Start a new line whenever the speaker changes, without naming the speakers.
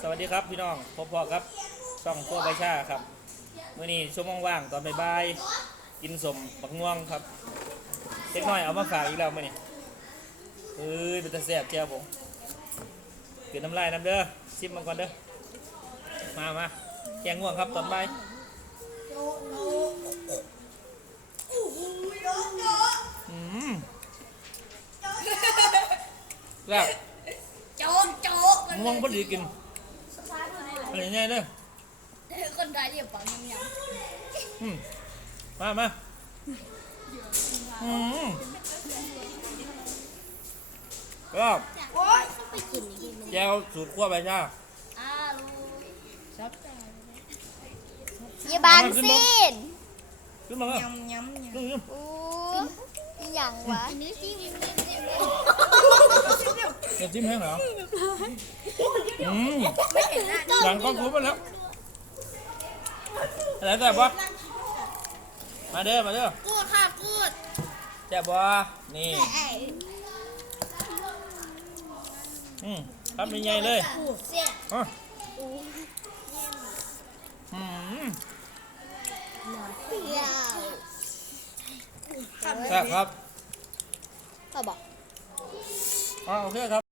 สวัสดีครับพี่น้องพบพอครับช่องตัวใบชาครับมื้อนี้ช่วงว่างๆตอนบ่ายๆกินสมบักง่วงครับเล็กน้อยเอามาฝากอีกแล้วมื้อนี้เอ้ยเป็นตาแซ่บเจ้าผมเกินน้ำลายน้ำเด้อชิมมันก่อนเด้อมามาแกงง่วงครับตอนบ่ายอืมแล้ว
โจ๊ะโจ๊ะมัน
ง่วงพอดีกิน อะไรง่ายๆเด้อ
คนไทยเรียกปังยำ
อืมมามาอืมก็
ๆโอ๊ยไปกินอีกทีนึง
แจวสูตรขั้วใบชา
อ้าลูชอบใจ
อย่าบางสิน
ขึ้นมาเลย
ยำยำย
ขึ้นขึ้น
อู้อหย่างวะำ
นื้อ จิ้มจิ้มจิ้ม
จะจิ้มแห้งเหรออืม
ไม่เห็นหน้า
หลังก็คุ้มไปแล้วอะไรแต่บวะมาเด้อมาเด้อ
กูดค่ะกูด
แจ่บบัวนี่
ไอ้
อืมครับมีใหญ่เลย
กูดเสีย
อะอืม
เปรี้ยว
แซ่บครับ
เขาบอก
อ่าโอเคครับ